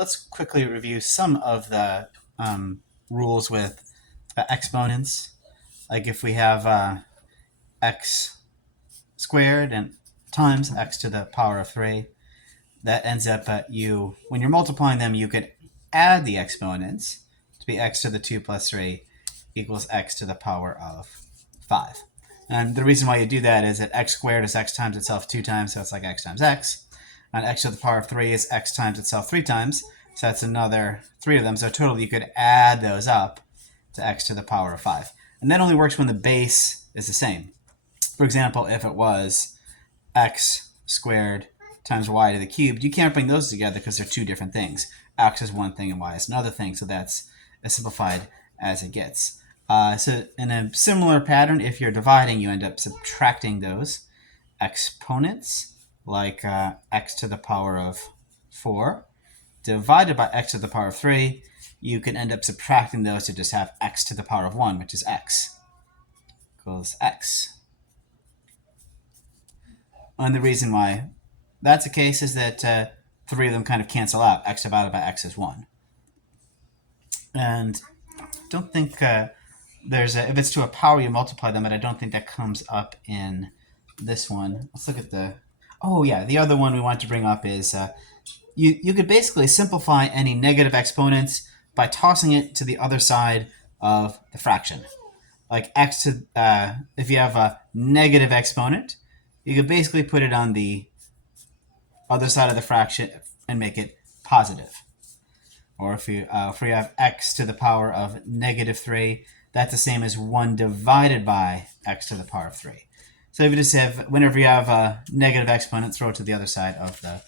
let's quickly review some of the rules with exponents. Like if we have x squared and times x to the power of 3, that ends up when you're multiplying them, you could add the exponents to be x to the 2 plus 3 equals x to the power of 5. And the reason why you do that is that x squared is x times itself 2 times, so it's like x times x. And x to the power of 3 is x times itself 3 times, so that's another 3 of them. So totally you could add those up to x to the power of 5. And that only works when the base is the same. For example, if it was x squared times y to the cubed, you can't bring those together because they're two different things. X is one thing and y is another thing, so that's as simplified as it gets. So in a similar pattern, if you're dividing, you end up subtracting those exponents, like x to the power of 4 divided by x to the power of 3. You can end up subtracting those to just have x to the power of 1, which is x equals x. And the reason why that's the case is that 3 of them kind of cancel out. X divided by x is 1. And don't think if it's to a power, you multiply them, but I don't think that comes up in this one. Let's look at the other one we want to bring up is you could basically simplify any negative exponents by tossing it to the other side of the fraction. Like x to, if you have a negative exponent, you could basically put it on the other side of the fraction and make it positive. Or if you have x to the power of negative 3, that's the same as 1 divided by x to the power of 3. So if you just have, whenever you have a negative exponent, throw it to the other side of the